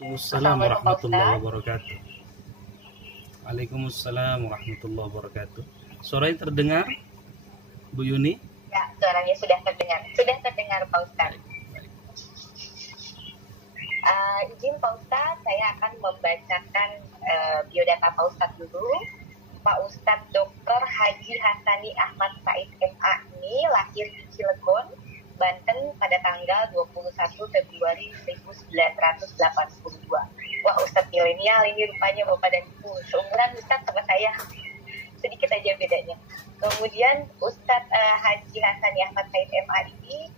Waalaikumsalam warahmatullahi wabarakatuh. Waalaikumsalam warahmatullahi wabarakatuh. Suaranya terdengar, Bu Yuni? Ya, suaranya sudah terdengar. Sudah terdengar, Pak Ustadz. Izin Pak Ustadz, saya akan membacakan biodata Pak Ustadz dulu. Pak Ustadz Dr. Haji Hasani Ahmad Said MA ini lahir di Cilegon, Banten pada tanggal 21 Februari 1982. Wah, Ustadz milenial ini rupanya Bapak dan Ibu. Seumuran Ustadz sama saya. Sedikit aja bedanya. Kemudian Ustadz Haji Hasani Ahmad Said MA ini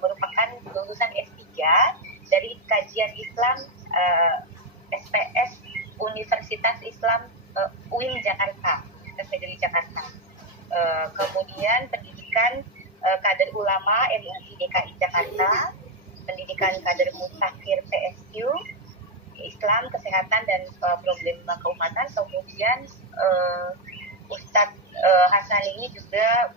merupakan lulusan S3 dari Kajian Islam SPS Universitas Islam UIN Jakarta, Negeri Jakarta. Kemudian pendidikan kader ulama MUI DKI Jakarta, pendidikan kader mutakir PSQ, Islam, Kesehatan dan Problema Keumatan. Kemudian Ustadz Hasan ini juga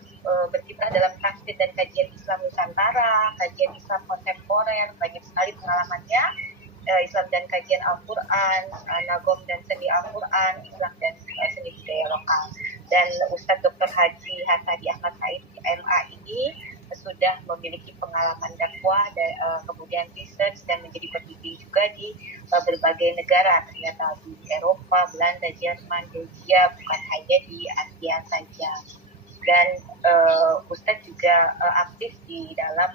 berkiprah dalam tafsir dan kajian Islam Nusantara, kajian Islam kontemporer, banyak sekali pengalamannya, Islam dan kajian Al-Quran, Nagom dan seni Al-Quran, Islam dan seni budaya lokal. Dan Ustadz Dr. Haji Hasani Ahmad Said MA ini sudah memiliki pengalaman dakwah dan kemudian research dan menjadi pendidik juga di berbagai negara, ternyata di Eropa, Belanda, Jerman, Belgia, bukan hanya di Asia saja. Dan Ustadz juga aktif di dalam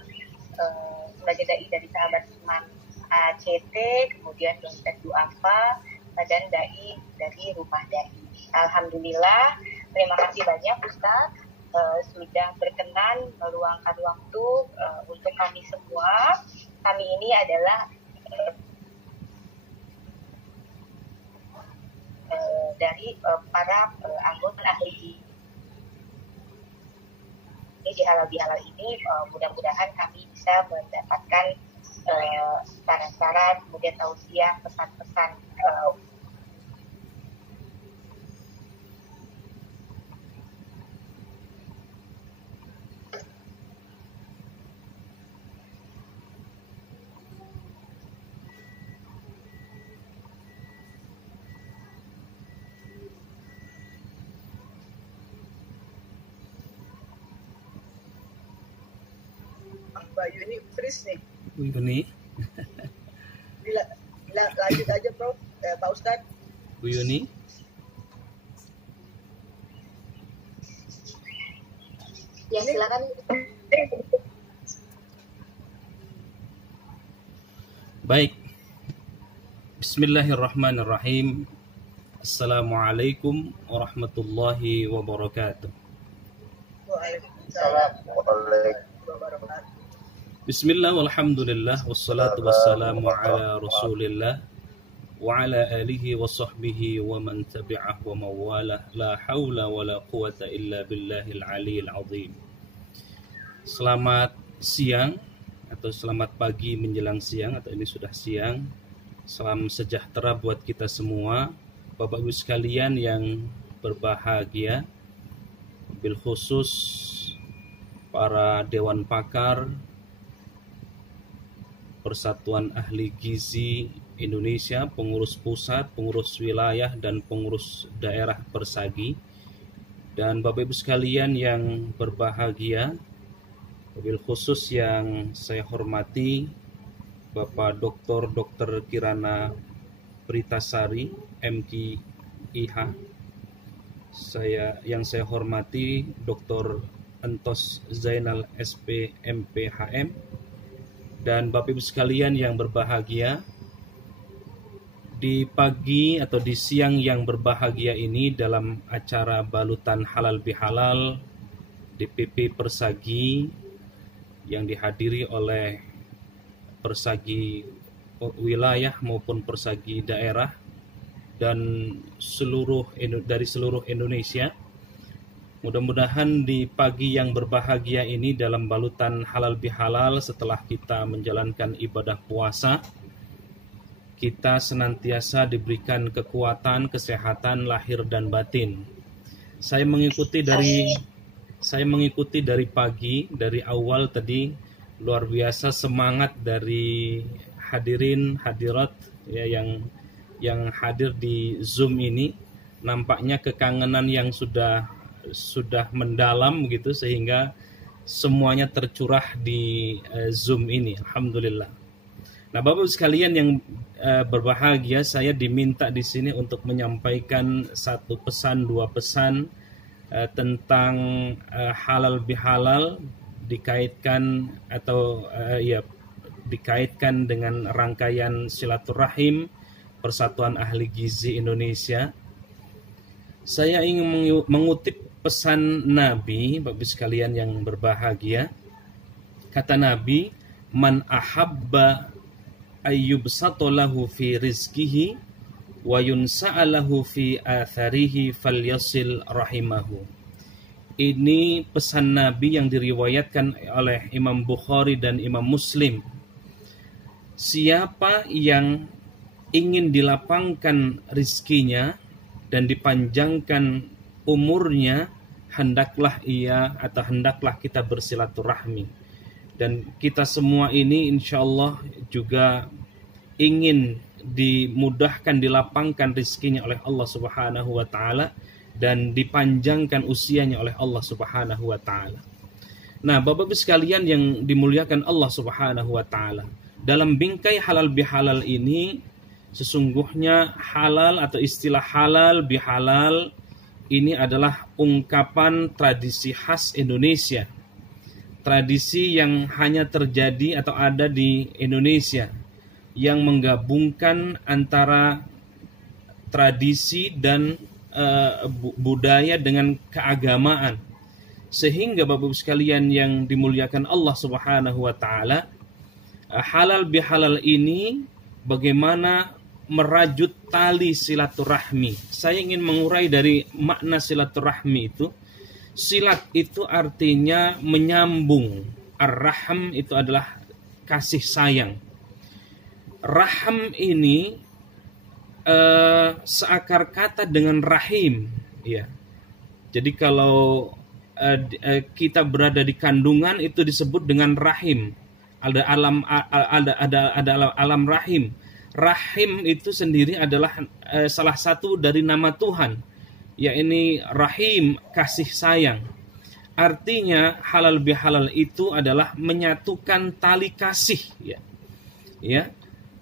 sebagai dai dari Sahabat Iman ACT, kemudian Dompet Duafa, dan dai dari Rumah Dai. Alhamdulillah, terima kasih banyak Ustadz sudah berkenan meluangkan waktu untuk kami semua. Kami ini adalah dari para anggota ahli di halal ini, mudah-mudahan kami bisa mendapatkan saran-saran, kemudian tausiah, pesan-pesan Mbak Yuni freeze nih. Bu Yuni. Bila lanjut aja Prof. Pak Ustadz. Bu Yuni. Ya, silakan. Baik. Bismillahirrahmanirrahim. Assalamualaikum warahmatullahi wabarakatuh. Waalaikumsalam warahmatullahi wabarakatuh. Bismillah walhamdulillah wassalatu wassalamu ala rasulillah wa ala alihi wa sahbihi wa man tabi'ah wa mawalah, la hawla wa la quwata illa billahil aliyil azim. Selamat siang atau selamat pagi menjelang siang, atau ini sudah siang. Salam sejahtera buat kita semua, Bapak Ibu sekalian yang berbahagia, bil khusus para dewan pakar Persatuan Ahli Gizi Indonesia, pengurus pusat, pengurus wilayah, dan pengurus daerah Persagi. Dan Bapak Ibu sekalian yang berbahagia, wabil khusus yang saya hormati Bapak Dr. Kirana Pritasari, MKIH. Yang saya hormati Dr. Entos Zainal SP MPHM. Dan Bapak Ibu sekalian yang berbahagia, di pagi atau di siang yang berbahagia ini dalam acara balutan halal bihalal DPP Persagi yang dihadiri oleh Persagi wilayah maupun Persagi daerah dan dari seluruh Indonesia. Mudah-mudahan di pagi yang berbahagia ini dalam balutan halal bihalal, setelah kita menjalankan ibadah puasa, kita senantiasa diberikan kekuatan, kesehatan lahir dan batin. Saya mengikuti dari pagi, dari awal tadi, luar biasa semangat dari hadirin hadirat ya yang hadir di Zoom ini. Nampaknya kekangenan yang sudah mendalam gitu, sehingga semuanya tercurah di Zoom ini. Alhamdulillah. Nah, Bapak sekalian yang berbahagia, saya diminta di sini untuk menyampaikan satu pesan, dua pesan tentang halal bihalal, dikaitkan dikaitkan dengan rangkaian silaturahim Persatuan Ahli Gizi Indonesia. Saya ingin mengutip pesan Nabi, Bapak sekalian yang berbahagia. Kata Nabi, "Man ahabba ayyubsata lahu fi rizqihi wa yunsa'alahu fi atharihi falyasil rahimahu." Ini pesan Nabi yang diriwayatkan oleh Imam Bukhari dan Imam Muslim. Siapa yang ingin dilapangkan rizkinya dan dipanjangkan umurnya, hendaklah kita bersilaturahmi. Dan kita semua ini insya Allah juga ingin dimudahkan, dilapangkan rizkinya oleh Allah Subhanahu wa Ta'ala, dan dipanjangkan usianya oleh Allah Subhanahu wa Ta'ala. Nah, Bapak-Ibu sekalian yang dimuliakan Allah Subhanahu wa Ta'ala, dalam bingkai halal bihalal ini, sesungguhnya halal atau istilah halal bihalal ini adalah ungkapan tradisi khas Indonesia. Tradisi yang hanya terjadi atau ada di Indonesia, yang menggabungkan antara tradisi dan budaya dengan keagamaan. Sehingga Bapak-Ibu sekalian yang dimuliakan Allah Subhanahu wa Ta'ala, halal bihalal ini bagaimana merajut tali silaturahmi. Saya ingin mengurai dari makna silaturahmi itu. Silat itu artinya menyambung. Ar-raham itu adalah kasih sayang. Raham ini seakar kata dengan rahim, ya. Jadi kalau kita berada di kandungan itu disebut dengan rahim. Ada alam rahim. Rahim itu sendiri adalah salah satu dari nama Tuhan, yakni Rahim, kasih sayang. Artinya halal bihalal itu adalah menyatukan tali kasih, ya.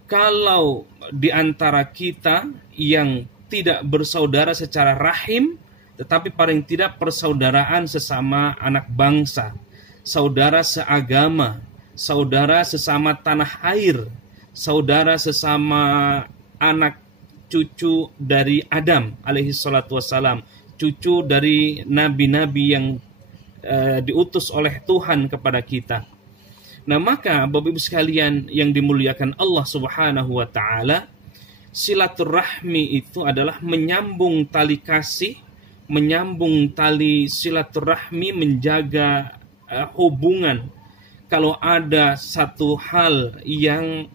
Kalau di antara kita yang tidak bersaudara secara rahim, tetapi paling tidak persaudaraan sesama anak bangsa, saudara seagama, saudara sesama tanah air, saudara sesama anak cucu dari Adam alaihi salatu wassalam, cucu dari nabi-nabi yang diutus oleh Tuhan kepada kita. Nah, maka Bapak Ibu sekalian yang dimuliakan Allah Subhanahu wa Ta'ala, silaturahmi itu adalah menyambung tali kasih, menyambung tali silaturahmi, menjaga hubungan. Kalau ada satu hal yang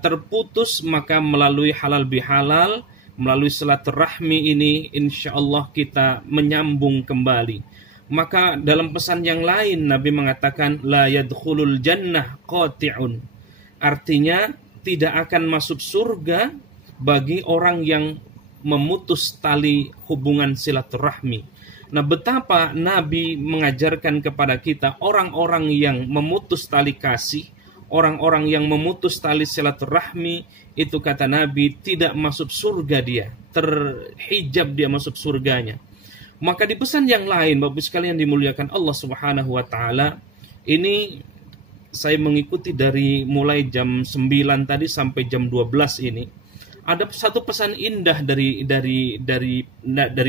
terputus, maka melalui halal bihalal, melalui silaturahmi ini insya Allah kita menyambung kembali. Maka dalam pesan yang lain Nabi mengatakan la yadkhulul jannah qati'un, artinya tidak akan masuk surga bagi orang yang memutus tali hubungan silaturahmi. Nah, betapa Nabi mengajarkan kepada kita orang-orang yang memutus tali kasih, orang-orang yang memutus tali silaturahmi, itu kata Nabi tidak masuk surga dia, terhijab dia masuk surganya. Maka di pesan yang lain, Bapak sekalian dimuliakan Allah Subhanahu wa Ta'ala, ini saya mengikuti dari mulai jam 9 tadi sampai jam 12 ini. Ada satu pesan indah dari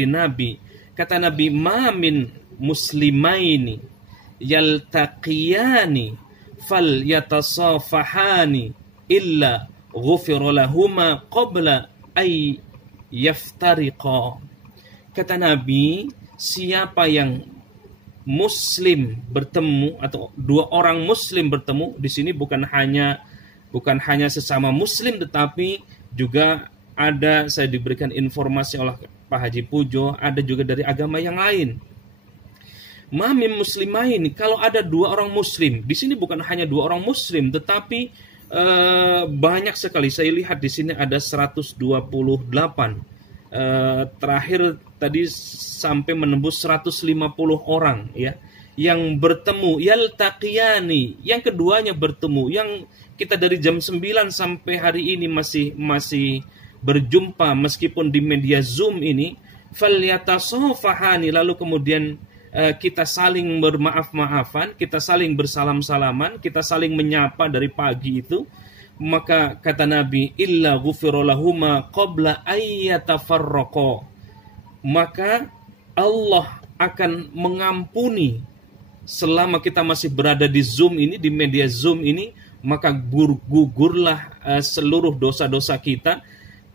Nabi. Kata Nabi, "Ma min muslimaini yaltaqiyani fal yatasafahani illa ghufira lahuma qabla ay yaftariqa." Kata Nabi, siapa yang muslim bertemu atau dua orang muslim bertemu, di sini bukan hanya sesama muslim, tetapi juga ada, saya diberikan informasi oleh Pak Haji Pujo, ada juga dari agama yang lain. Mamim muslimain, kalau ada dua orang muslim, di sini bukan hanya dua orang muslim, tetapi banyak sekali. Saya lihat di sini ada 128. Terakhir tadi sampai menembus 150 orang ya yang bertemu, yaltaqiyani, yang keduanya bertemu, yang kita dari jam 9 sampai hari ini masih berjumpa meskipun di media Zoom ini, falyatasafahani, lalu kemudian kita saling bermaaf-maafan, kita saling bersalam-salaman, kita saling menyapa dari pagi itu. Maka kata Nabi, illa ghufira lahuma qabla ayyatafarraqa, maka Allah akan mengampuni selama kita masih berada di Zoom ini, di media Zoom ini, maka gugurlah seluruh dosa-dosa kita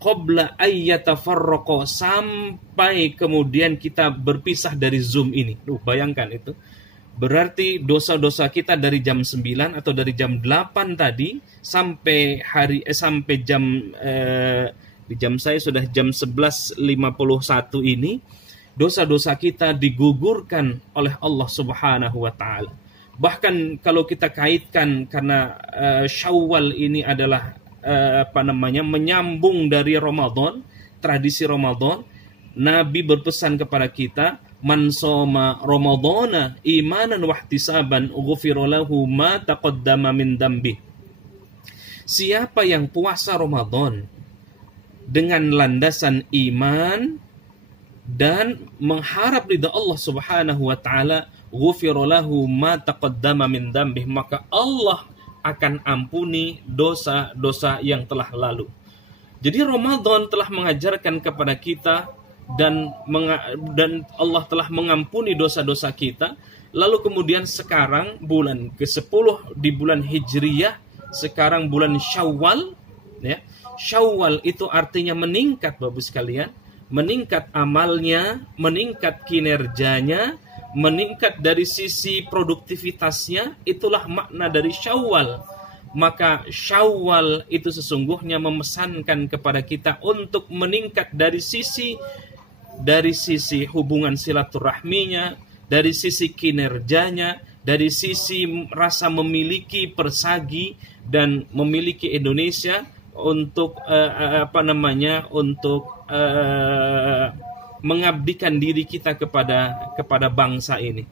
qabla ayyatafarraqa, sampai kemudian kita berpisah dari Zoom ini. Bayangkan itu. Berarti dosa-dosa kita dari jam 9 atau dari jam 8 tadi sampai sampai jam di jam saya sudah jam 11.51 ini, dosa-dosa kita digugurkan oleh Allah Subhanahu wa taala. Bahkan kalau kita kaitkan, karena Syawal ini adalah menyambung dari Ramadan, tradisi Ramadan, Nabi berpesan kepada kita, man shoma ramadhana imanan wa ihtisaban ghufira lahu ma taqaddama min dambi. Siapa yang puasa Ramadan dengan landasan iman dan mengharap ridha Allah Subhanahu wa taala, ghufira lahu ma taqaddama min dambi, maka Allah akan ampuni dosa-dosa yang telah lalu. Jadi Ramadan telah mengajarkan kepada kita dan Allah telah mengampuni dosa-dosa kita. Lalu kemudian sekarang bulan ke-10 di bulan Hijriyah, sekarang bulan Syawal ya. Syawal itu artinya meningkat, Bapak sekalian, meningkat amalnya, meningkat kinerjanya, meningkat dari sisi produktivitasnya. Itulah makna dari Syawal. Maka Syawal itu sesungguhnya memesankan kepada kita untuk meningkat dari sisi hubungan silaturahminya, dari sisi kinerjanya, dari sisi rasa memiliki persagi dan memiliki Indonesia untuk mengabdikan diri kita kepada bangsa ini.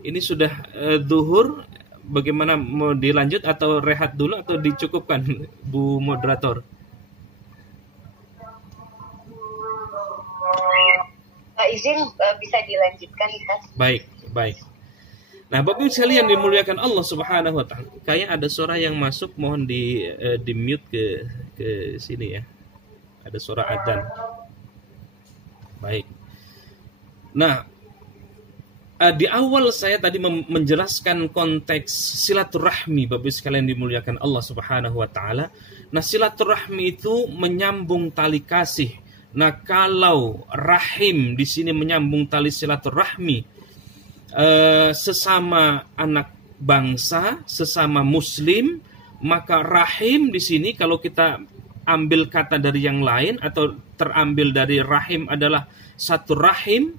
Ini sudah zuhur. Bagaimana, mau dilanjut atau rehat dulu atau dicukupkan, Bu Moderator? Izin bisa dilanjutkan, Ustaz. Baik. Nah, Bapak Ibu sekalian dimuliakan Allah Subhanahu wa taala. Kayak ada suara yang masuk, mohon di mute ke sini ya. Ada suara adzan. Baik. Nah, di awal saya tadi menjelaskan konteks silaturahmi, Bapak sekalian dimuliakan Allah Subhanahu wa taala. Nah, silaturahmi itu menyambung tali kasih. Nah, kalau rahim di sini menyambung tali silaturahmi sesama anak bangsa, sesama muslim, maka rahim di sini kalau kita ambil kata dari yang lain atau terambil dari rahim adalah satu rahim,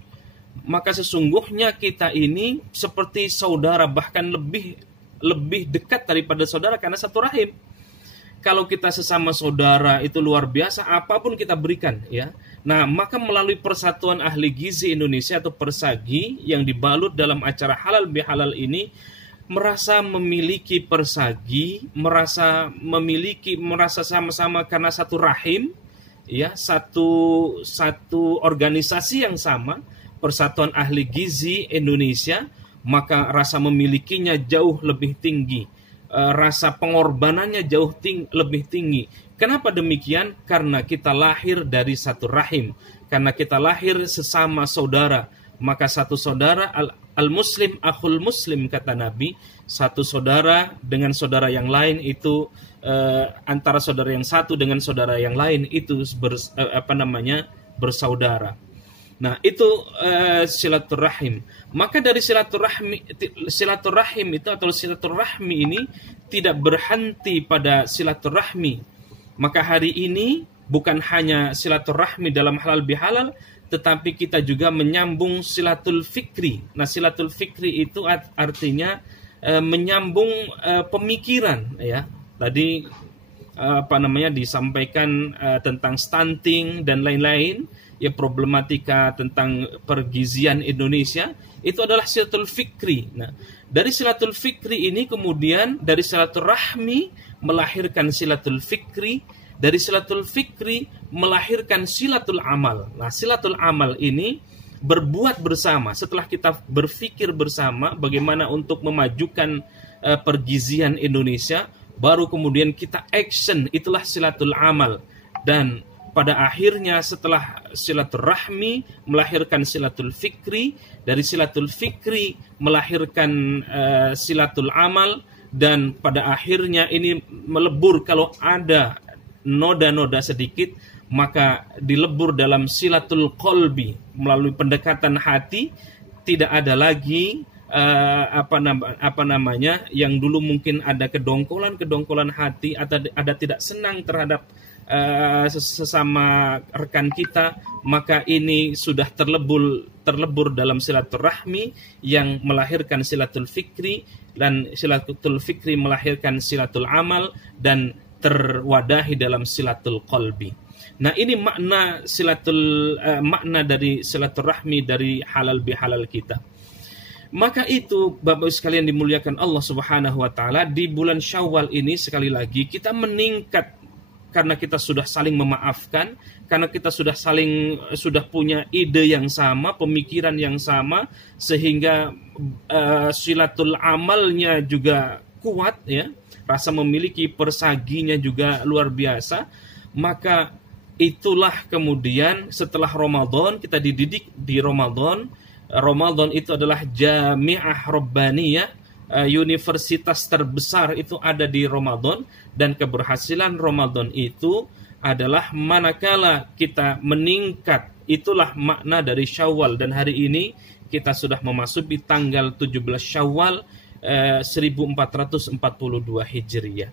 maka sesungguhnya kita ini seperti saudara, bahkan lebih dekat daripada saudara karena satu rahim. Kalau kita sesama saudara itu luar biasa, apapun kita berikan ya. Nah, maka melalui Persatuan Ahli Gizi Indonesia atau Persagi yang dibalut dalam acara Halal Bihalal ini, merasa memiliki persagi, merasa sama-sama karena satu rahim ya, satu organisasi yang sama, Persatuan Ahli Gizi Indonesia, maka rasa memilikinya jauh lebih tinggi, rasa pengorbanannya jauh lebih tinggi. Kenapa demikian? Karena kita lahir dari satu rahim, karena kita lahir sesama saudara. Maka satu saudara, al-muslim akhul muslim, kata Nabi, satu saudara dengan saudara yang lain itu antara saudara yang satu dengan saudara yang lain itu bersaudara. Nah, itu silaturahim. Maka dari silaturahim itu atau silaturahmi ini tidak berhenti pada silaturahmi. Maka hari ini bukan hanya silaturahmi dalam halal bihalal, tetapi kita juga menyambung silatul fikri. Nah, silatul fikri itu artinya menyambung pemikiran ya, tadi disampaikan tentang stunting dan lain-lain, ya problematika tentang pergizian Indonesia, itu adalah silatul fikri. Nah, dari silatul fikri ini kemudian dari silaturahmi melahirkan silatul fikri, dari silatul fikri melahirkan silatul amal. Nah, silatul amal ini berbuat bersama. Setelah kita berpikir bersama bagaimana untuk memajukan pergizian Indonesia, baru kemudian kita action, itulah silatul amal. Dan pada akhirnya setelah silaturahmi melahirkan silatul fikri, dari silatul fikri melahirkan silatul amal, dan pada akhirnya ini melebur, kalau ada noda-noda sedikit maka dilebur dalam silatul qalbi, melalui pendekatan hati. Tidak ada lagi yang dulu mungkin ada kedongkolan hati, atau ada tidak senang terhadap sesama rekan kita, maka ini sudah terlebur dalam silaturahmi yang melahirkan silatul fikri, dan silatul fikri melahirkan silatul amal, dan terwadahi dalam silatul qalbi. Nah, ini makna dari silaturahmi, dari halal bihalal kita. Maka itu Bapak sekalian dimuliakan Allah Subhanahu wa taala, di bulan Syawal ini sekali lagi kita meningkat karena kita sudah saling memaafkan, karena kita sudah punya ide yang sama, pemikiran yang sama, sehingga silatul amalnya juga kuat, ya. Rasa memiliki persaginya juga luar biasa. Maka itulah kemudian setelah Ramadan, kita dididik di Ramadan. Ramadan itu adalah Jami'ah Rabbaniyah, universitas terbesar itu ada di Ramadan. Dan keberhasilan Ramadan itu adalah manakala kita meningkat. Itulah makna dari Syawal. Dan hari ini kita sudah memasuki tanggal 17 Syawal 1442 Hijriah.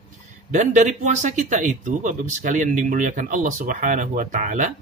Dan dari puasa kita itu, Bapak-Ibu sekalian dimuliakan Allah Subhanahu wa taala,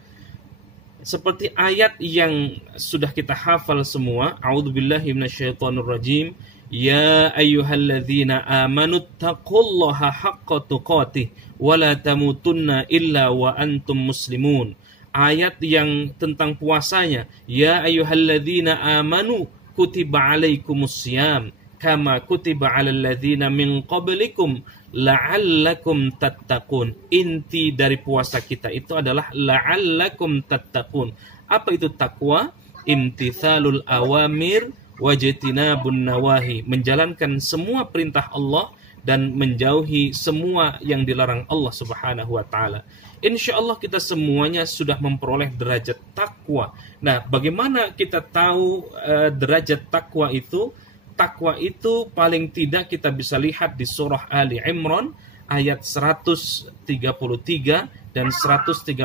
seperti ayat yang sudah kita hafal semua, a'udzubillahi minasyaitonirrajim, ya ayyuhalladzina amanu taqullaha haqqa tuqatih wa la tamutunna illa wa antum muslimun. Ayat yang tentang puasanya, ya ayyuhalladzina amanu kutiba alaikumussyam kama kutiba 'alal ladzina min qablikum la'allakum tattaqun. Inti dari puasa kita itu adalah la'allakum tattaqun. Apa itu takwa? Imtithalul awamir wajtinabun nawahi, menjalankan semua perintah Allah dan menjauhi semua yang dilarang Allah Subhanahu wa taala. Insyaallah kita semuanya sudah memperoleh derajat takwa. Nah, bagaimana kita tahu derajat takwa itu? Takwa itu paling tidak kita bisa lihat di surah Ali Imran ayat 133 dan 134.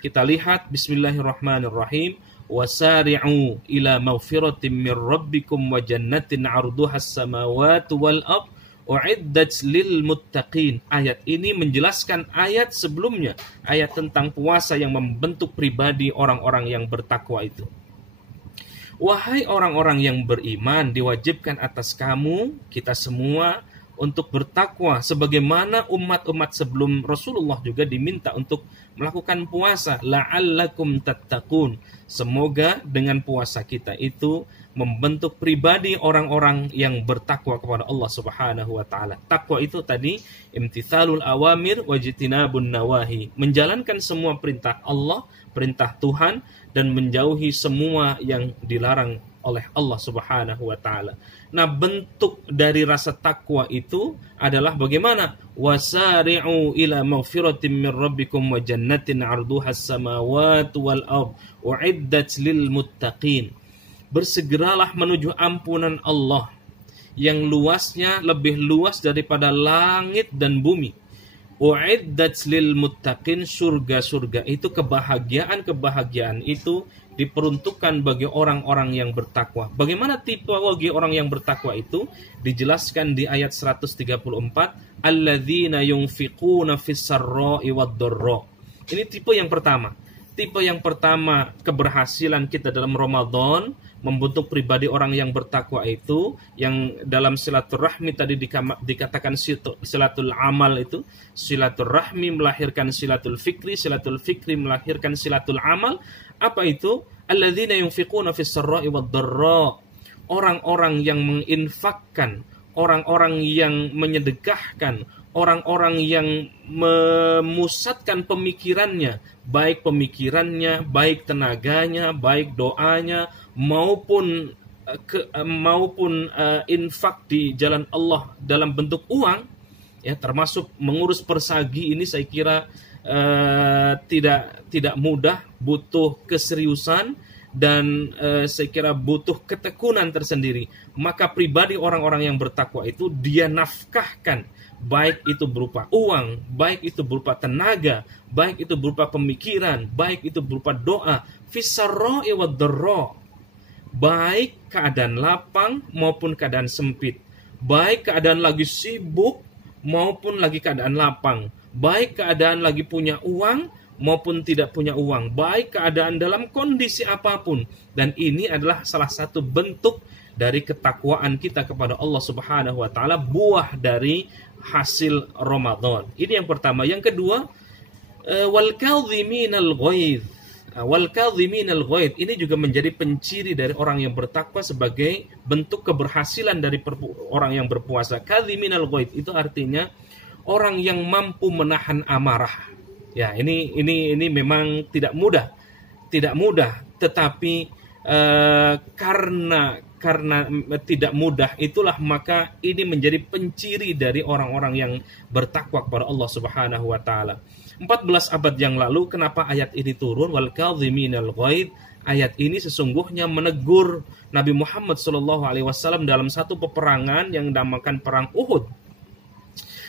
Kita lihat, bismillahirrahmanirrahim, wasari'u ila maghfiratin min rabbikum wa jannatin 'arduhas samawati wal ard u'iddat lil muttaqin. Ayat ini menjelaskan ayat sebelumnya, ayat tentang puasa yang membentuk pribadi orang-orang yang bertakwa itu. Wahai orang-orang yang beriman, diwajibkan atas kamu, kita semua, untuk bertakwa sebagaimana umat-umat sebelum Rasulullah juga diminta untuk melakukan puasa, la'allakum tattaqun. Semoga dengan puasa kita itu membentuk pribadi orang-orang yang bertakwa kepada Allah Subhanahu wa taala. Takwa itu tadi imtithalul awamir wajtinabun nawahi, menjalankan semua perintah Allah, perintah Tuhan, dan menjauhi semua yang dilarang oleh Allah Subhanahu wa taala. Nah, bentuk dari rasa takwa itu adalah bagaimana? Wasari'u ila maghfiratin min rabbikum wa jannatin 'arduhas samawati wal ard u'iddat lil muttaqin. Bersegeralah menuju ampunan Allah yang luasnya lebih luas daripada langit dan bumi. U'iddat lil muttaqin, surga-surga itu, kebahagiaan-kebahagiaan itu diperuntukkan bagi orang-orang yang bertakwa. Bagaimana tipologi orang yang bertakwa itu? Dijelaskan di ayat 134, alladzina yunfiquna fis sarra'i wad dharra. Ini tipe yang pertama. Tipe yang pertama keberhasilan kita dalam Ramadan membentuk pribadi orang yang bertakwa itu, yang dalam silaturahmi tadi dikatakan silatul amal itu, silaturahmi melahirkan silatul fikri melahirkan silatul amal. Apa itu? Alladzina yunfiquna fis sarra'i wad dharra. Orang-orang yang menginfakkan, orang-orang yang menyedekahkan, orang-orang yang memusatkan pemikirannya, baik tenaganya, baik doanya, maupun infak di jalan Allah dalam bentuk uang, ya, termasuk mengurus persagi ini saya kira tidak mudah, butuh keseriusan dan saya kira butuh ketekunan tersendiri. Maka pribadi orang-orang yang bertakwa itu dia nafkahkan, baik itu berupa uang, baik itu berupa tenaga, baik itu berupa pemikiran, baik itu berupa doa, fisarra'i wad dharra, baik keadaan lapang maupun keadaan sempit, baik keadaan lagi sibuk maupun lagi keadaan lapang, baik keadaan lagi punya uang maupun tidak punya uang, baik keadaan dalam kondisi apapun. Dan ini adalah salah satu bentuk dari ketakwaan kita kepada Allah Subhanahu wa taala, buah dari hasil Ramadan. Ini yang pertama. Yang kedua, wal kadhiminal ghaidh. Wal kadhiminal ghaidh ini juga menjadi penciri dari orang yang bertakwa sebagai bentuk keberhasilan dari orang yang berpuasa. Kadhiminal ghaidh itu artinya orang yang mampu menahan amarah. Ya, ini memang tidak mudah, tetapi karena tidak mudah itulah maka ini menjadi penciri dari orang-orang yang bertakwa kepada Allah Subhanahu wa taala. 14 abad yang lalu kenapa ayat ini turun, wal kadhiminal ghaidh? Ayat ini sesungguhnya menegur Nabi Muhammad SAW dalam satu peperangan yang dinamakan perang Uhud.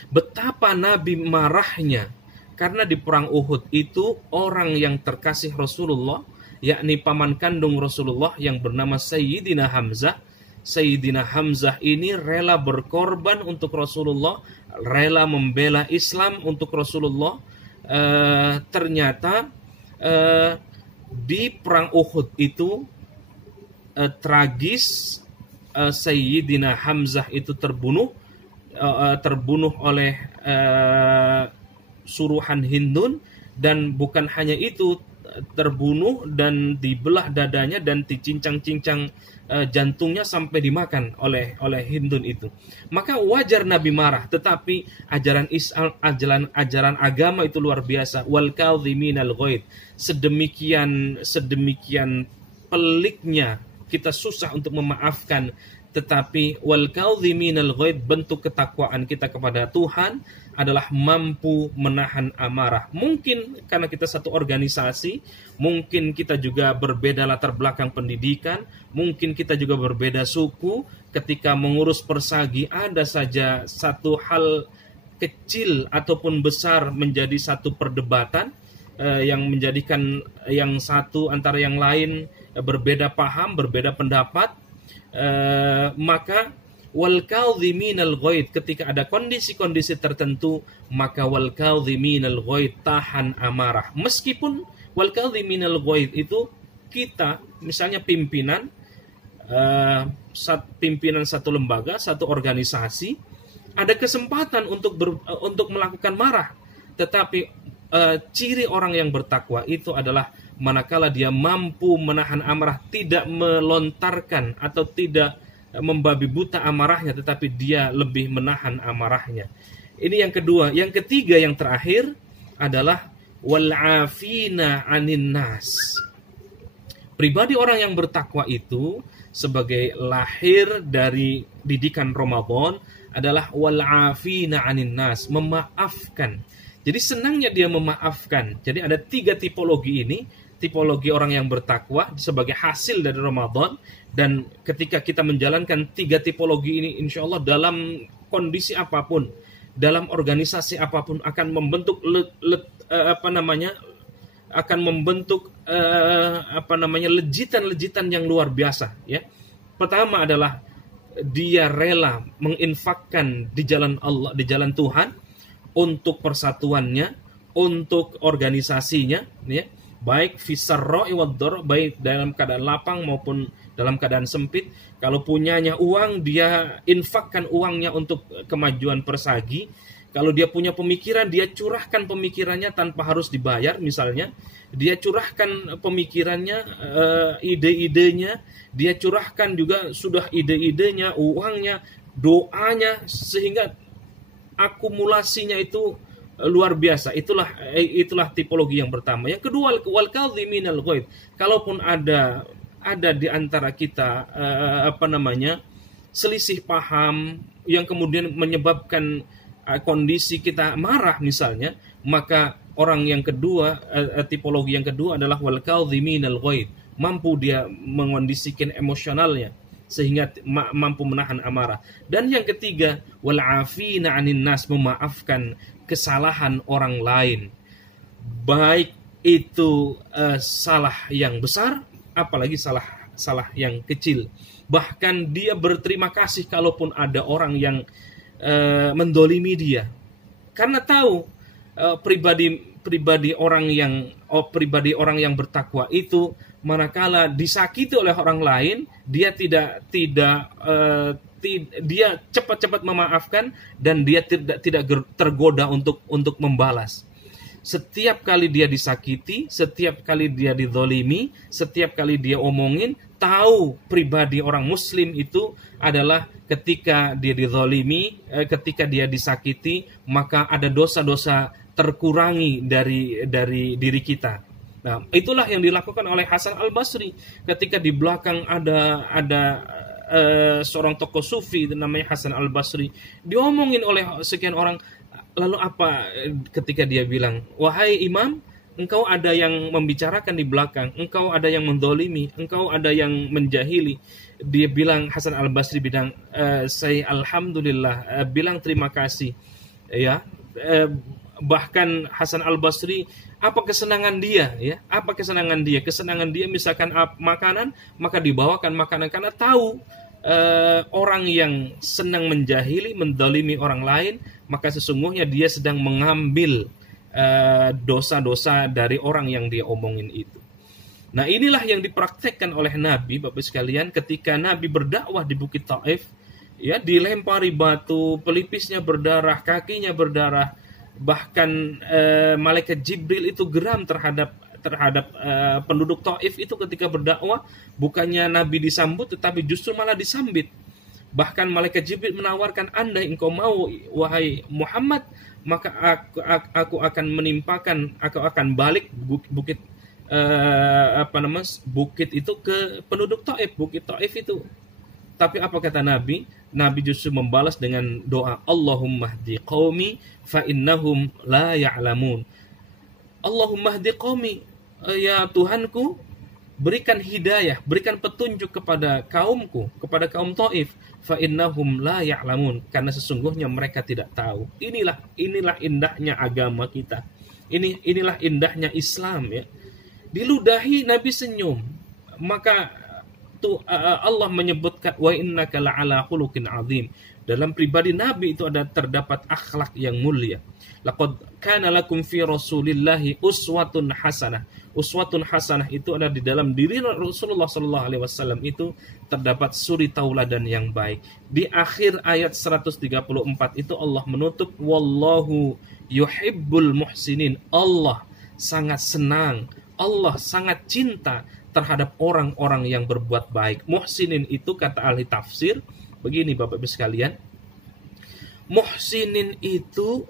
Betapa Nabi marahnya karena di perang Uhud itu orang yang terkasih Rasulullah, yakni paman kandung Rasulullah yang bernama Sayyidina Hamzah. Sayyidina Hamzah ini rela berkorban untuk Rasulullah, rela membela Islam untuk Rasulullah. Ternyata di perang Uhud itu tragis, Sayyidina Hamzah itu terbunuh oleh suruhan Hindun, dan bukan hanya itu, terbunuh dan dibelah dadanya dan dicincang-cincang jantungnya sampai dimakan oleh Hindun itu. Maka wajar Nabi marah, tetapi ajaran agama itu luar biasa. Wal kadhiminal ghaidh. Sedemikian peliknya kita susah untuk memaafkan, tetapi wal kadhiminal ghaidh, bentuk ketakwaan kita kepada Tuhan adalah mampu menahan amarah. Mungkin karena kita satu organisasi, mungkin kita juga berbeda latar belakang pendidikan, mungkin kita juga berbeda suku. Ketika mengurus persagi ada saja satu hal kecil ataupun besar menjadi satu perdebatan yang menjadikan yang satu antara yang lain berbeda paham, berbeda pendapat. Maka wal kadhiminal ghaidh, ketika ada kondisi-kondisi tertentu, maka wal kadhiminal ghaidh, tahan amarah. Meskipun wal kadhiminal ghaidh itu kita misalnya pimpinan satu lembaga, satu organisasi, ada kesempatan untuk melakukan marah, tetapi ciri orang yang bertakwa itu adalah manakala dia mampu menahan amarah, tidak melontarkan atau tidak membabi buta amarahnya, tetapi dia lebih menahan amarahnya. Ini yang kedua. Yang ketiga, yang terakhir adalah wal afina 'anin nas. Pribadi orang yang bertakwa itu sebagai lahir dari didikan Ramadan adalah wal afina 'anin nas, memaafkan. Jadi senangnya dia memaafkan. Jadi ada 3 tipologi ini. Tipologi orang yang bertakwa sebagai hasil dari Ramadan, dan ketika kita menjalankan 3 tipologi ini, insya Allah dalam kondisi apapun, dalam organisasi apapun akan membentuk lejitan-lejitan yang luar biasa. Ya, pertama adalah dia rela menginfakkan di jalan Allah, di jalan Tuhan, untuk persatuannya, untuk organisasinya, ya. Baik fisarra'i wad dharra, baik dalam keadaan lapang maupun dalam keadaan sempit. Kalau punyanya uang, dia infakkan uangnya untuk kemajuan persagi. Kalau dia punya pemikiran, dia curahkan pemikirannya tanpa harus dibayar misalnya. Dia curahkan pemikirannya, ide-idenya, dia curahkan juga sudah ide-idenya, uangnya, doanya, sehingga akumulasinya itu luar biasa. Itulah tipologi yang pertama. Yang kedua, wal kadhiminal ghaidh. Kalaupun ada di antara kita selisih paham yang kemudian menyebabkan kondisi kita marah misalnya, maka orang yang kedua, tipologi yang kedua adalah wal kadhiminal ghaidh. Mampu dia mengondisikan emosionalnya sehingga mampu menahan amarah. Dan yang ketiga, wal afina 'anin nas, memaafkan kesalahan orang lain. Baik itu salah yang besar, apalagi salah yang kecil. Bahkan dia berterima kasih kalaupun ada orang yang mendolimi dia, karena tahu pribadi orang yang bertakwa itu manakala disakiti oleh orang lain, dia dia cepat-cepat memaafkan dan dia tidak tergoda untuk membalas. Setiap kali dia disakiti, setiap kali dia dizalimi, setiap kali dia omongin, tahu pribadi orang muslim itu adalah ketika dia dizalimi, ketika dia disakiti, maka ada dosa-dosa terkurangi dari diri kita. Nah, itulah yang dilakukan oleh Hasan Al-Basri ketika di belakang ada seorang tokoh sufi namanya Hasan Al-Basri, diomongin oleh sekian orang. Lalu apa ketika dia bilang, wahai imam, engkau ada yang membicarakan di belakang, engkau ada yang mendolimi, engkau ada yang menjahili. Dia bilang, Hasan Al-Basri bilang, saya alhamdulillah, bilang terima kasih. Ya, bahkan Hasan Al-Basri, apa kesenangan dia, ya? Apa kesenangan dia? Kesenangan dia misalkan makanan, maka dibawakan makanan karena tahu orang yang senang menjahili, mendolimi orang lain, maka sesungguhnya dia sedang mengambil dosa-dosa dari orang yang dia omongin itu. Nah, inilah yang dipraktekkan oleh Nabi, Bapak sekalian, ketika Nabi berdakwah di Bukit Taif, ya, dilempari batu, pelipisnya berdarah, kakinya berdarah. Bahkan malaikat Jibril itu geram terhadap penduduk Taif itu ketika berdakwah. Bukannya Nabi disambut, tetapi justru malah disambit. Bahkan malaikat Jibril menawarkan, andai engkau mau, wahai Muhammad, maka aku akan menimpakan, aku akan balik bukit itu ke penduduk Taif, Bukit Taif itu. Tapi apa kata Nabi? Nabi justru membalas dengan doa, Allahumma hdi qaumi fa innahum la ya'lamun. Allahumma hdi qaumi, ya Tuhanku, berikan hidayah, berikan petunjuk kepada kaumku, kepada kaum Taif, fa innahum la ya'lamun, karena sesungguhnya mereka tidak tahu. Inilah indahnya agama kita. Inilah indahnya Islam, ya. Diludahi Nabi senyum. Maka Allah menyebutkan wa innaka la'ala khuluqin azim. Dalam pribadi Nabi itu terdapat akhlak yang mulia. Laqad kana lakum fi Rasulillahi uswatun hasanah. Uswatun hasanah itu ada di dalam diri Rasulullah sallallahu alaihi wasallam itu terdapat suri tauladan yang baik. Di akhir ayat 134 itu Allah menutup, wallahu yuhibbul muhsinin. Allah sangat senang, Allah sangat cinta terhadap orang-orang yang berbuat baik. Muhsinin itu kata ahli tafsir begini, Bapak-Ibu sekalian. Muhsinin itu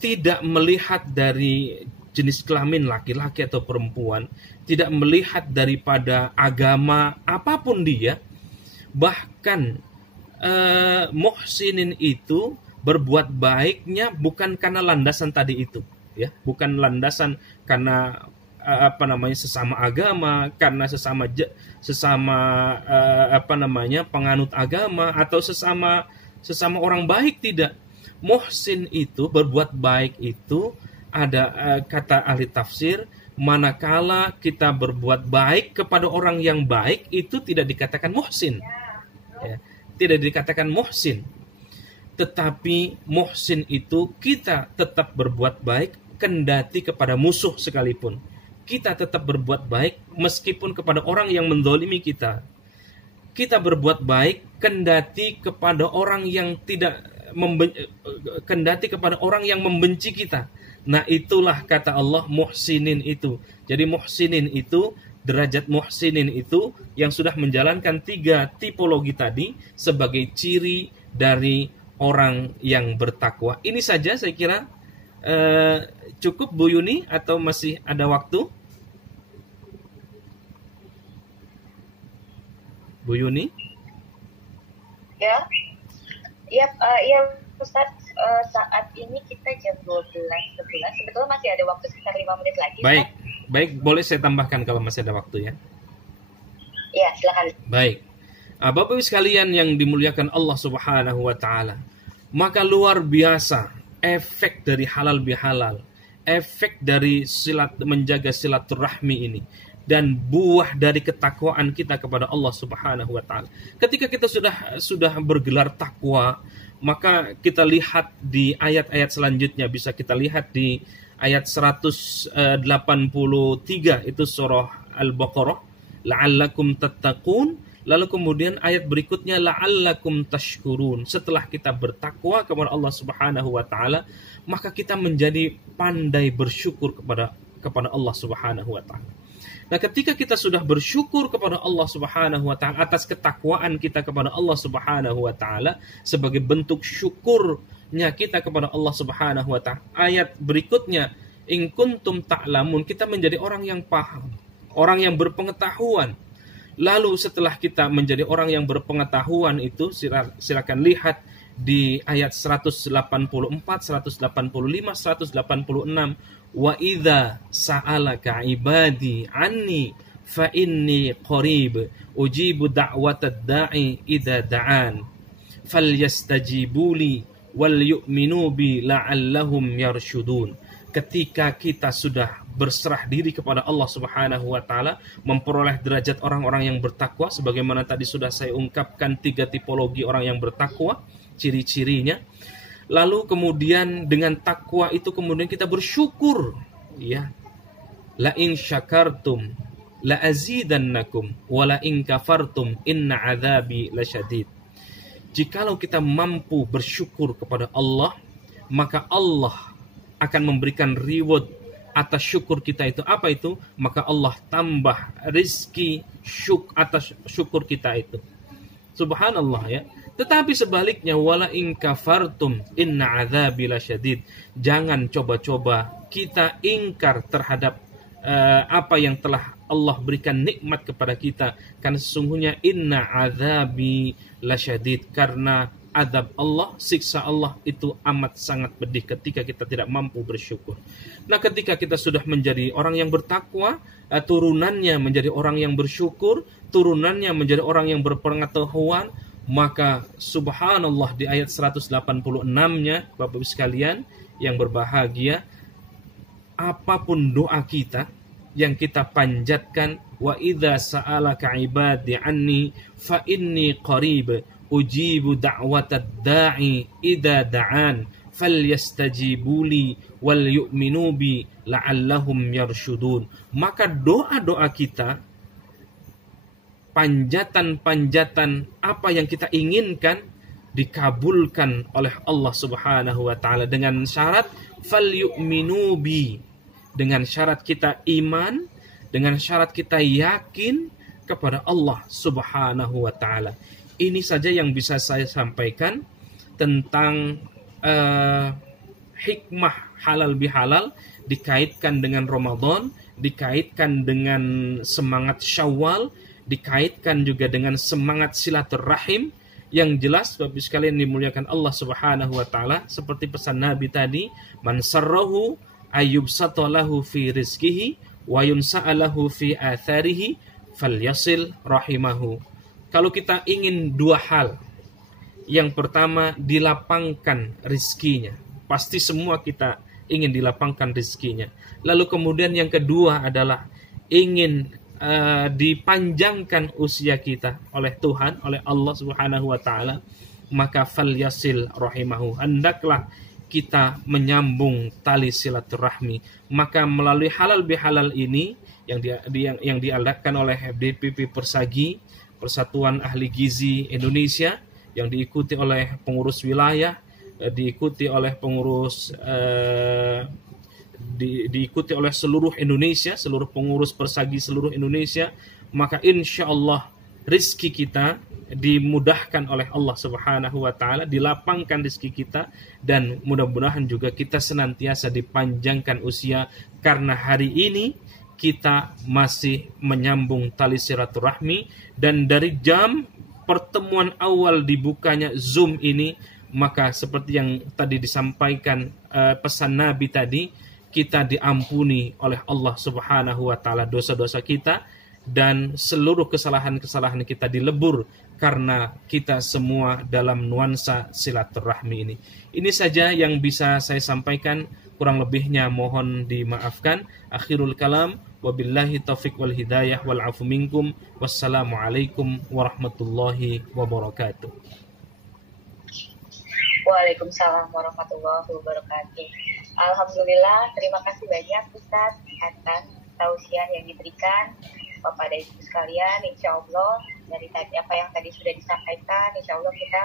tidak melihat dari jenis kelamin laki-laki atau perempuan, tidak melihat daripada agama apapun dia. Bahkan muhsinin itu berbuat baiknya bukan karena landasan tadi itu, ya, bukan landasan karena sesama agama, karena sesama penganut agama atau sesama orang baik, tidak. Muhsin itu berbuat baik itu ada kata ahli tafsir, manakala kita berbuat baik kepada orang yang baik itu tidak dikatakan muhsin, ya, tidak dikatakan muhsin. Tetapi muhsin itu kita tetap berbuat baik kendati kepada musuh sekalipun. Kita tetap berbuat baik meskipun kepada orang yang mendolimi kita. kita berbuat baik kendati kepada orang yang kendati kepada orang yang membenci kita. Nah, itulah kata Allah muhsinin itu. Jadi muhsinin itu, derajat muhsinin itu yang sudah menjalankan 3 tipologi tadi sebagai ciri dari orang yang bertakwa. Ini saja saya kira cukup Bu Yuni atau masih ada waktu? Bu Yuni? Ya, Ustaz, saat ini kita jam 12.11. Sebetulnya masih ada waktu sekitar 5 menit lagi. Baik, boleh saya tambahkan kalau masih ada waktu ya? Ya, silakan. Baik. Bapak Ibu sekalian yang dimuliakan Allah Subhanahu wa taala, maka luar biasa efek dari halal bihalal, efek dari menjaga silaturahmi ini, dan buah dari ketakwaan kita kepada Allah Subhanahu wa taala. Ketika kita sudah bergelar takwa, maka kita lihat di ayat-ayat selanjutnya, bisa kita lihat di ayat 183 itu surah Al-Baqarah, la'allakum tattaqun. Lalu kemudian ayat berikutnya la'allakum tashkurun. Setelah kita bertakwa kepada Allah Subhanahu wa taala, maka kita menjadi pandai bersyukur kepada Allah Subhanahu wa taala. Nah, ketika kita sudah bersyukur kepada Allah Subhanahu wa taala atas ketakwaan kita kepada Allah Subhanahu wa taala sebagai bentuk syukurnya kita kepada Allah Subhanahu wa taala. Ayat berikutnya, in kuntum ta'lamun, kita menjadi orang yang paham, orang yang berpengetahuan. Lalu setelah kita menjadi orang yang berpengetahuan itu, silakan lihat di ayat 184, 185, 186. Wa idza sa'alaka ibadi anni fa inni qarib ujibu da'watad da'i idza da'an falyastajibuli wal yu'minu bi la'allahum yarshudun. Ketika kita sudah berserah diri kepada Allah Subhanahu wa taala, memperoleh derajat orang-orang yang bertakwa, sebagaimana tadi sudah saya ungkapkan 3 tipologi orang yang bertakwa, ciri-cirinya. Lalu kemudian dengan takwa itu kemudian kita bersyukur, ya. La in syakartum la azidannakum wa la in kafartum inna adzabi lasyadid. Jikalau kita mampu bersyukur kepada Allah, maka Allah akan memberikan reward atas syukur kita itu. Apa itu? Maka Allah tambah rizki atas syukur kita itu. Subhanallah, ya. Tetapi sebaliknya, wala in kafartum inna adzabi lasyadid. Jangan coba-coba kita ingkar terhadap apa yang telah Allah berikan nikmat kepada kita, karena sesungguhnya inna adzabi lasyadid, karena azab Allah, siksa Allah itu amat sangat pedih ketika kita tidak mampu bersyukur. Nah, ketika kita sudah menjadi orang yang bertakwa, turunannya menjadi orang yang bersyukur, turunannya menjadi orang yang berpengetahuan, maka subhanallah di ayat 186-nya, Bapak Ibu sekalian yang berbahagia, apapun doa kita yang kita panjatkan, wa idza sa'alaka ibadi anni fa inni qarib ujibu da'watad da'i idza da'an falyastajibuli wal yu'minu bi la'allahum yarshudun. Maka doa-doa kita, panjatan-panjatan apa yang kita inginkan dikabulkan oleh Allah Subhanahu wa taala dengan syarat falyu'minu bi, dengan syarat kita iman, dengan syarat kita yakin kepada Allah Subhanahu wa taala. Ini saja yang bisa saya sampaikan tentang hikmah halal bihalal dikaitkan dengan Ramadan, dikaitkan dengan semangat Syawal, dikaitkan juga dengan semangat silaturahim. Yang jelas Bapak sekalian dimuliakan Allah Subhanahu wa taala, seperti pesan Nabi tadi, man sarrahu ayyubsatalahu fi rizqihi wa yunsa'alahu fi atharihi falyasil rahimahu. Kalau kita ingin 2 hal, yang pertama dilapangkan rizkinya, pasti semua kita ingin dilapangkan rizkinya. Lalu kemudian yang kedua adalah ingin dipanjangkan usia kita oleh Tuhan, oleh Allah Subhanahu wa taala, maka falyasil rahimahu, hendaklah kita menyambung tali silaturahmi. Maka melalui halal bihalal ini yang diadakan oleh DPP Persagi, Persatuan Ahli Gizi Indonesia yang diikuti oleh pengurus wilayah, diikuti oleh pengurus diikuti oleh seluruh Indonesia, seluruh pengurus persagi seluruh Indonesia, maka insya Allah rizki kita dimudahkan oleh Allah Subhanahu wa Ta'ala, dilapangkan rizki kita, dan mudah-mudahan juga kita senantiasa dipanjangkan usia, karena hari ini kita masih menyambung tali silaturahmi. Dan dari jam pertemuan awal dibukanya Zoom ini, maka seperti yang tadi disampaikan pesan Nabi tadi, kita diampuni oleh Allah Subhanahu wa Ta'ala dosa-dosa kita, dan seluruh kesalahan-kesalahan kita dilebur karena kita semua dalam nuansa silaturahmi ini. Ini saja yang bisa saya sampaikan, kurang lebihnya mohon dimaafkan. Akhirul kalam, wabillahi taufiq wal hidayah wal afu minkum. Wassalamualaikum warahmatullahi wabarakatuh. Waalaikumsalam warahmatullahi wabarakatuh. Alhamdulillah, terima kasih banyak Ustaz atas tausiah yang diberikan kepada ibu sekalian. Insya Allah dari tadi apa yang tadi sudah disampaikan, insya Allah kita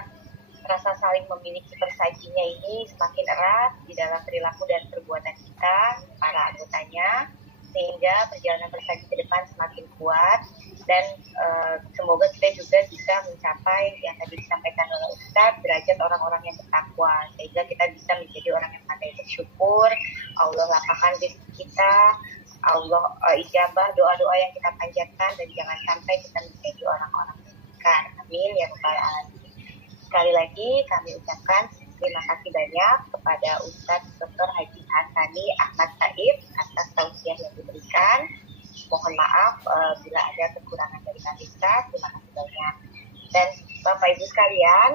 rasa saling memiliki persajinya ini semakin erat di dalam perilaku dan perbuatan kita, para anggotanya, sehingga perjalanan persagi ke depan semakin kuat. Dan semoga kita juga bisa mencapai yang tadi disampaikan oleh Ustaz, derajat orang-orang yang bertakwa, sehingga kita bisa menjadi orang yang pandai bersyukur. Allah lapangkan rezeki kita, Allah ijabah doa-doa yang kita panjatkan, dan jangan sampai kita menjadi orang-orang yang berikan. Amin ya rabbal alamin. Sekali lagi kami ucapkan terima kasih banyak kepada Ustaz Dr. Haji Hasani Ahmad Said atas tausiah yang diberikan. Mohon maaf bila ada kekurangan dari kami Ustaz. Terima kasih banyak. Dan Bapak Ibu sekalian,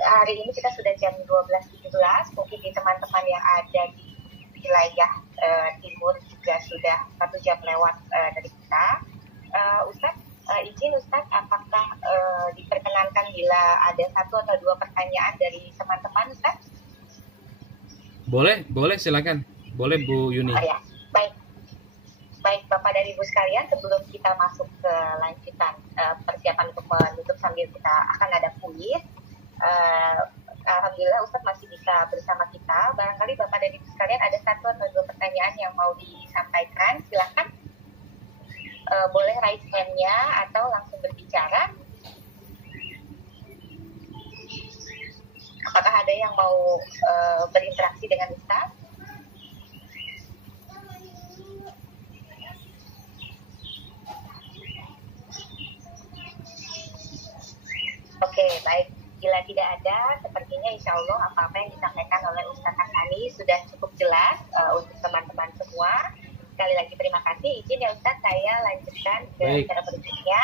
hari ini kita sudah jam 12.17. Mungkin di teman-teman yang ada di wilayah timur juga sudah 1 jam lewat dari kita. Ustadz, izin Ustadz, apakah diperkenankan bila ada 1 atau 2 pertanyaan dari teman-teman Ustadz? Boleh silakan. Boleh Bu Yuni. Ya. Baik Bapak dan Ibu sekalian, sebelum kita masuk ke lanjutan persiapan untuk menutup sambil kita akan ada kuis. Alhamdulillah Ustadz masih bisa bersama kita. Barangkali Bapak dan Ibu sekalian ada 1 atau 2 pertanyaan yang mau disampaikan. Silakan. Boleh raise hand-nya atau langsung berbicara. Apakah ada yang mau berinteraksi dengan Ustadz? Oke, baik. Bila tidak ada, sepertinya insya Allah apa-apa yang disampaikan oleh Ustaz Hasani sudah cukup jelas untuk teman-teman semua. Sekali lagi terima kasih. Izin ya Ustaz, saya lanjutkan ke acara berikutnya.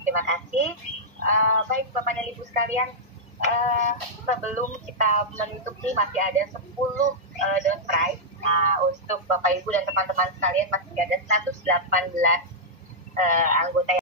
Terima kasih. Baik Bapak dan Ibu sekalian, sebelum kita menutup nih masih ada 10 door prize. Nah, untuk Bapak Ibu dan teman-teman sekalian masih ada 118 anggota